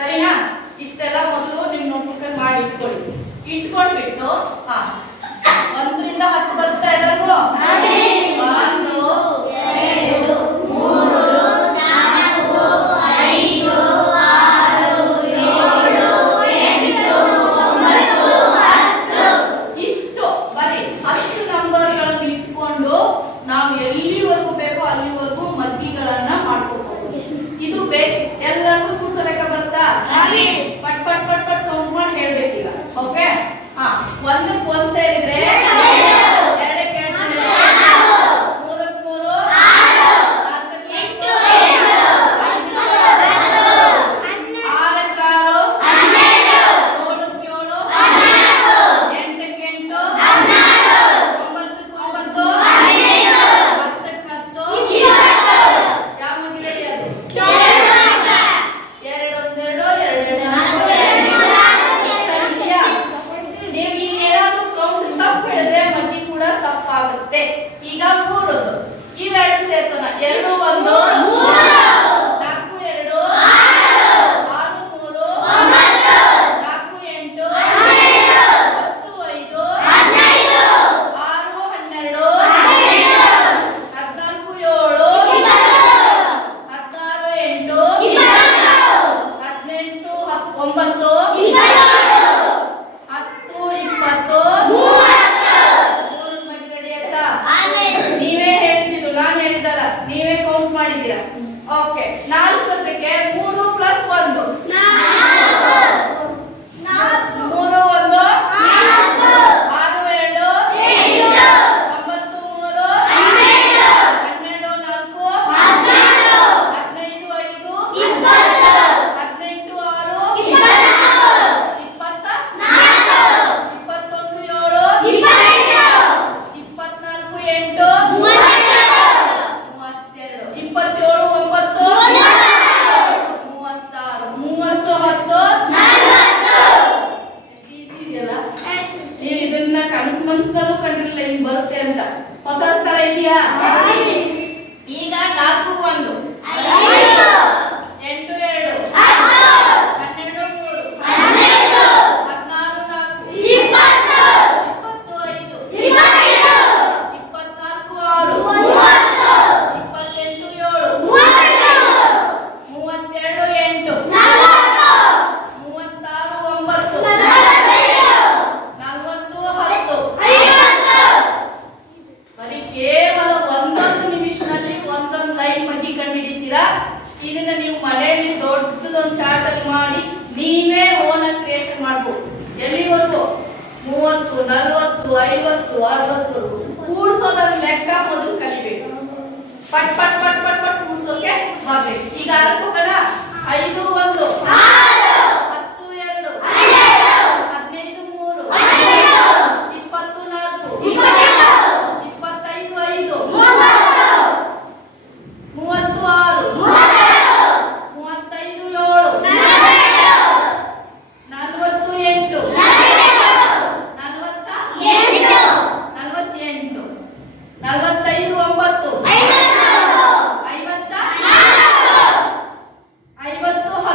ಸರಿನಾ? ಇಷ್ಟೆಲ್ಲ ಮೊದಲು ನಿಮ್ಮ ನೋಟ್ಬುಕ್ ಅಲ್ಲಿ ಮಾಡಿ ಇಟ್ಕೊಂಡ್ಬಿಟ್ಟು ಒಂದರಿಂದ 10 ಬರ್ತಾ ಎಲ್ಲರಿಗೂ 1 2 ನಾವು ಎಲ್ಲಿವರೆಗೂ ಬೇಕೋ ಅಲ್ಲಿವರೆಗೂ ಮಗ್ಗಿಗಳನ್ನ ಮಾಡ್ಕೋಬಹುದು. ಇದು ಎಲ್ಲರಿಗೂ ಕೂಡ್ಸೋದಕ್ಕೆ ಬರುತ್ತಾ? ಪಟ್ ಪಟ್ ಪಟ್ ಪಟ್ ಕೌಂಟ್ ಮಾಡಿ ಹೇಳ್ಬೇಕೀಗ. ಓಕೆ, ಒಂದಕ್ಕೆ ಒಂದ್ ಸೇರಿದ್ರೆ ಎರಡಕ್ಕೆ ಎರಡು ಸೇರಿದ್ರೆ ಮೂರಕ್ಕೆ ಮೂರು ನಾಲ್ಕಕ್ಕೆ ಎಂಟು ಆರಕ್ಕೆ ಆರು ಏಳಕ್ಕೆ ಏಳು ಎಂಟಕ್ಕೆ ಎಂಟು ಒಂಬತ್ತಕ್ಕೆ ಒಂಬತ್ತು ಹತ್ತಕ್ಕೆ ಹತ್ತು. ಯಾವ ಮಗ್ಗಿ ಅದು? ಎರಡು ಒಂದೆರಡು ಎರಡು ನಾಲ್ಕು. ನೀವು ಏನಾದ್ರೂ ಕೌಂಟ್ ತಪ್ಪು ಹಿಡಿದ್ರೆ ಮಗ್ಗಿ ಕೂಡ ತಪ್ಪಾಗುತ್ತೆ. ಈಗ ಮೂರದ್ದು ಇವೆರಡು ಸೇರ್ಸೋಣ. 2 1 4 2 6 3 4 8 10 5 6 12 ನೀವೇ ಹೇಳ್ತಿದ್ದು, ನಾನು ಹೇಳಿದ್ದಲ್ಲ, ನೀವೇ ಕೌಂಟ್ ಮಾಡಿದ್ದೀರಾ. ಓಕೆ, 4ಕ್ಕೆ 3 ಪ್ಲಸ್ 1 3 1 6 2 9 3 12 4 15 5 18 6 ನೀವು ಇದನ್ನ ಕನಸು ಮನಸ್ಸಲ್ಲೂ ಕಂಡಿರಲಿಲ್ಲ ಹಿಂಗ್ ಬರುತ್ತೆ ಅಂತ. ಹೊಸ ತರ ಇದೆಯಾ? ಈಗ 4 1 8 2 12 3 16 4 25 24 6 28 7 32 8 36 9 ಬರೀ ಕೇವಲ ಒಂದೊಂದು ನಿಮಿಷದಲ್ಲಿ ಒಂದೊಂದು ಲೈನ್ ಮಗ್ಗಿ ಕಂಡುಹಿಡಿತೀರಾ. ಇದನ್ನ ನೀವು ಮನೆಯಲ್ಲಿ ದೊಡ್ಡದೊಂದು ಚಾರ್ಟ್ ಅಲ್ಲಿ ಮಾಡಿ ನೀವೇ ಓನ್ ಆಗಿ ಕ್ರಿಯೇಷನ್ ಮಾಡ್ಬೋದು. ಎಲ್ಲಿವರೆಗೂ? 30 40 50 60 ಕೂಡ್ಸೋದನ್ನ ಲೆಕ್ಕ ಮೊದಲು ಕಲಿಬೇಕು. ಪಟ್ ಪಟ್ ಪಟ್ ಪಟ್ ಪಟ್ ಕೂಡ್ಸೋಕೆ ಬರ್ಬೇಕು. ಈಗ ಅರ್ಕೋಣ. 5 1 10 2 15 3 24 25 5 36 35 7 48 45 9 50 50 10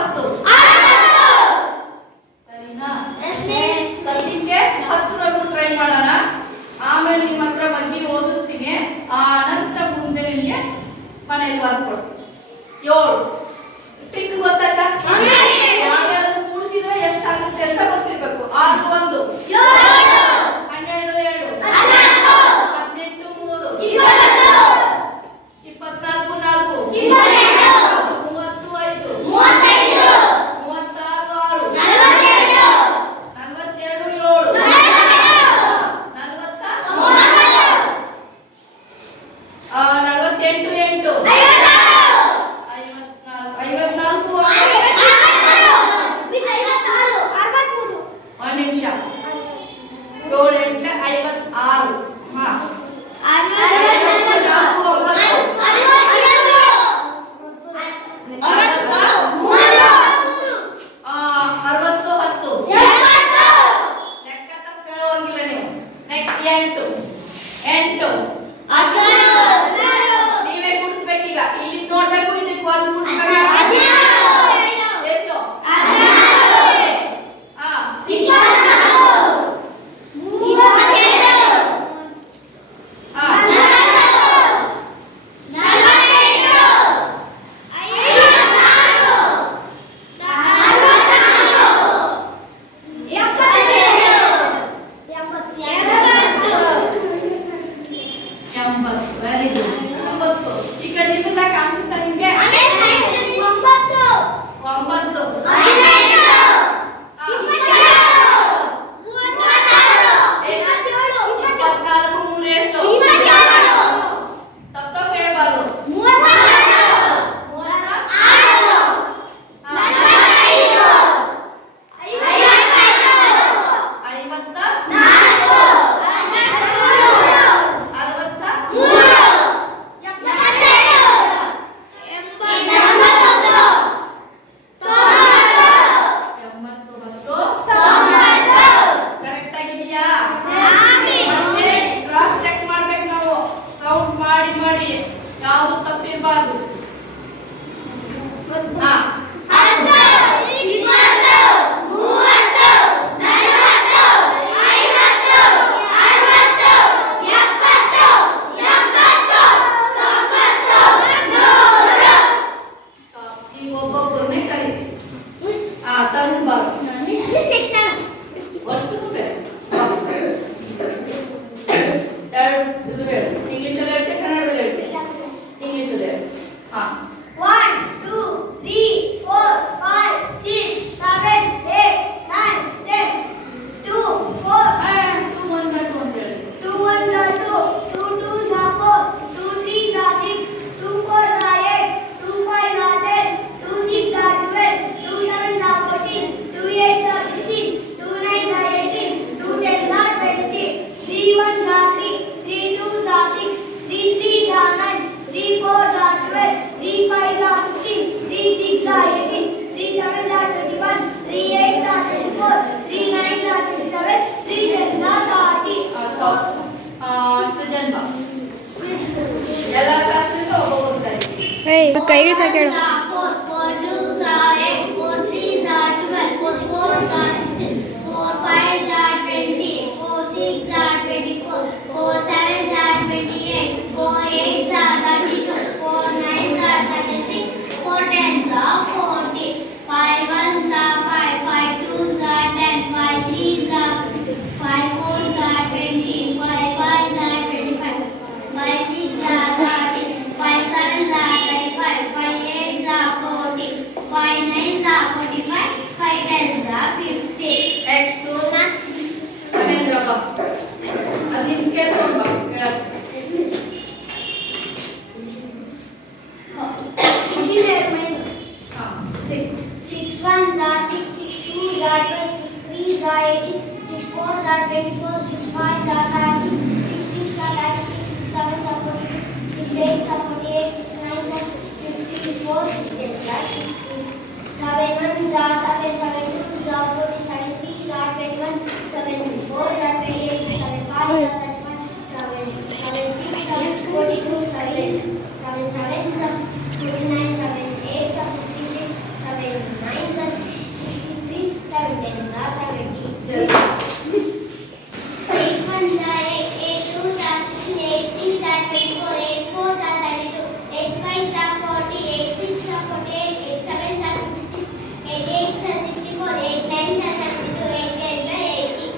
Tarun Babu Miss next time. ಅಷ್ಟು ಮುಂದೆ ಎರಡು ಇದು ಹೇಳು ಇಂಗ್ಲಿಷಲ್ಲಿ ಹೇಳ್ತೆ ಕನ್ನಡದಲ್ಲಿ ಹೇಳ್ತೆ ಇಂಗ್ಲಿಷಲ್ಲಿ ಹೇಳು ಹಾ 1, 2, 3, 4, 5, 6, 7, 8, 9, 10. 2, 4. 2 1 2 ಅಂತ ಹೇಳಿ 2 1 are 2. 2 2s are 4. 2 3s are 6. 2 4s are 8. 2 5s are 10. 2 6s are 12. 2 7s are 14. 2 8s are 16. 2 9s are 18. 2 10s are 20. 3 1s are 3. 3 2s are 6. 3 3s are 9. 3 4s are 12. 3 5s are 15. 3 6s are 18. 3 7s are 21. 3 8s are 24. 3 9s are 27. 3 10s are 30. Stop Srujan ಬಾ ಎಲ್ಲ ಕ್ಲಾಸ್ನಿಂದ ಒಬ್ಬೊಬ್ಬರು ಕೈ ಸಾಕೇಳು 4 2s are 8. 4 3s are 12. 4 4s are 16. 4 5s are 20. 4 6s are 24. 4 7s are 28. 4 8s are 32. 4 9s are 36. 4 10s are 40. 5 1s are 5. 5 2s are 10. 5 3s are 5 4s are 20. 5 5s are 25. 5 6s are 30. 5 7s are 35. 5 8s are 40. 5 9s are 45. 5 10s are 50. Next Mahendra ಬಾ ಅದು ನಿನ್ ಕೇಳ್ಕೊಂಡು ಬಾ ಹೇಳಕ್ಕೆ ಹಾ 6 6 1s are 6. 6 2s are 12. 6 3s are 18. 6 4s are 24. 6 5s are 30. 6 6s are 36. 6 7s are 42. 6 8s are 48. 6 9s are 54. 6 10s are 60. 7 1s are 7. 7 2s are 14. 7 3s are 21. 7 4s are 28. 7 5s are 35. 7 6s are 42. 7 7s are 49. 7 8s are 56. 7 9s are 63. 7 10s are 70. ಜಲ್ದಿ 8 1s are 8. 8 2s are 16. 8 3s are 24. 8 4s are 32. 8 5s are 40. 8 6s are 48. 8 7s are 56. 8 8s are 64. 8 9s are 72. 8 10s are 80.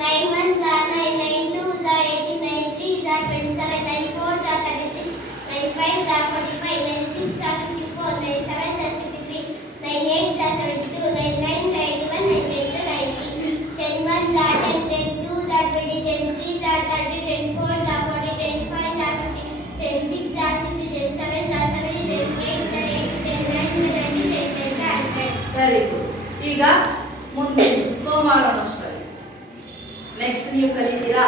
9 1s are 9. 9 2s are 18. 9 3s are 27. 9 4s are 36. 9 5s are 45. 9 6s are 54. 9 7s are 53. 9 8s are 72. 9 9s are 81. 9 10s are 90. 10 1s are 10. 10 2s are 20. 10 3s are 30. 10 4s are 40. 10 5s are 50. 10 6s are 60. 10 7s are 70. 10 8s are 80. 10 9s are 90. 10 10s are 100. Very good ಈಗ ಮುಂದೆ ಸೋಮವಾರ ಅಷ್ಟರಲ್ಲಿ next ನೀವು ಕಲಿತೀರಾ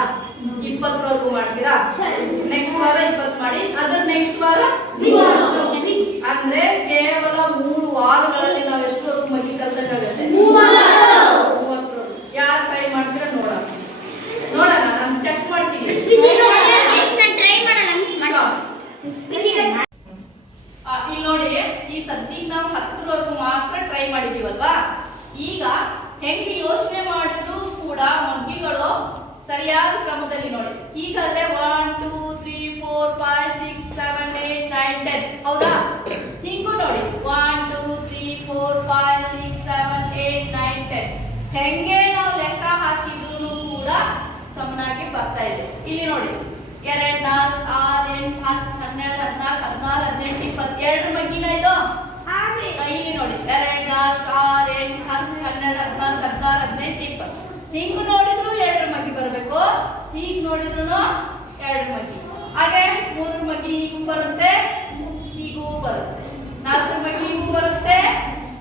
20ರವರೆಗೂ ಮಾಡ್ತೀರಾ next ವಾರ 20 ಮಾಡಿ ಅದರ next ವಾರ 30. ಅಂದ್ರೆ ಕೇವಲ 3 ವಾರಗಳಲ್ಲಿ ನಾವು ಎಷ್ಟರವರೆಗೂ ಮಗಿ ಕಲ್ತಕ್ಕಾಗತ್ತೆ 30 ಯಾರು ಟ್ರೈ ಮಾಡ್ತೀರಾ ನೋಡೋಣ ನಾನು ಚೆಕ್ ಮಾಡ್ತೀನಿ ಇಲ್ಲಿ ನೋಡಿ ಈ ಸದ್ಯಕ್ಕೆ ನಾವು 10ರವರೆಗೂ ಮಾತ್ರ ಟ್ರೈ ಮಾಡಿದೀವಲ್ವಾ ಈಗ ಹೆಂಗೆ ಯೋಚನೆ ಮಾಡಿದ್ರು ಕೂಡ ಮಗ್ಗಿಗಳು ಸರಿಯಾದ ಕ್ರಮದಲ್ಲಿ ನೋಡಿ ಈಗಾದ್ರೆ 1 2 3 4 5 6 7 8 9 10 ಹೌದಾ ಹಿಂಗೂ ನೋಡಿ 1 2 3 4 5 6 7 8 9 10 ಹೆಂಗೆ ನಾವು ಲೆಕ್ಕ ಹಾಕಿದ್ರು ಕೂಡ ಸಮನಾಗಿ ಬರ್ತಾ ಇದೆ ಇಲ್ಲಿ ನೋಡಿ 2 4 6 8 10 12 14 16 17 22 ಮಗ್ಗಿನ ಇದು ಇಲ್ಲಿ ನೋಡಿ 2 4 6 8 10 12 14 16 17 20 ಹಿಂಗ್ ನೋಡಿದ್ರು 2 ಮಗ್ಗಿ ಬರಬೇಕು ಹೀಗ್ ನೋಡಿದ್ರು 2 ಮಗ್ಗಿ ಹಾಗೆ 3 ಮಗ್ಗಿ ಹೀಗೂ ಬರುತ್ತೆ ಹೀಗೂ ಬರುತ್ತೆ 4 ಮಗ್ಗಿ ಹೀಗೂ ಬರುತ್ತೆ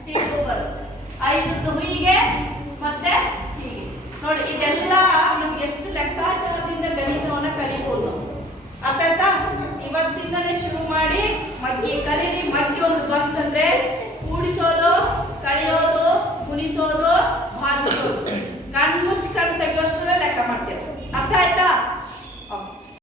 ಹೀಗೂ ಬರುತ್ತೆ 5 ಹೀಗೆ ಮತ್ತೆ ಹೀಗೆ ನೋಡಿ ಇದೆಲ್ಲ ನಮ್ಗೆ ಎಷ್ಟು ಲೆಕ್ಕಾಚಾರದಿಂದ ಗಣಿತವನ್ನ ಕಲಿಬಹುದು ಅರ್ಥ ಆಯ್ತಾ ಇವತ್ತಿಂದನೇ ಶುರು ಮಾಡಿ ಮಗ್ಗಿ ಕಲೀರಿ ಮಗ್ಗಿ ಒಂದು ಬಂತಂದ್ರೆ ಕೂಡಿಸೋದು ಕಳೆಯೋದು ಗುಣಿಸೋದು ಭಾಗಿಸೋದು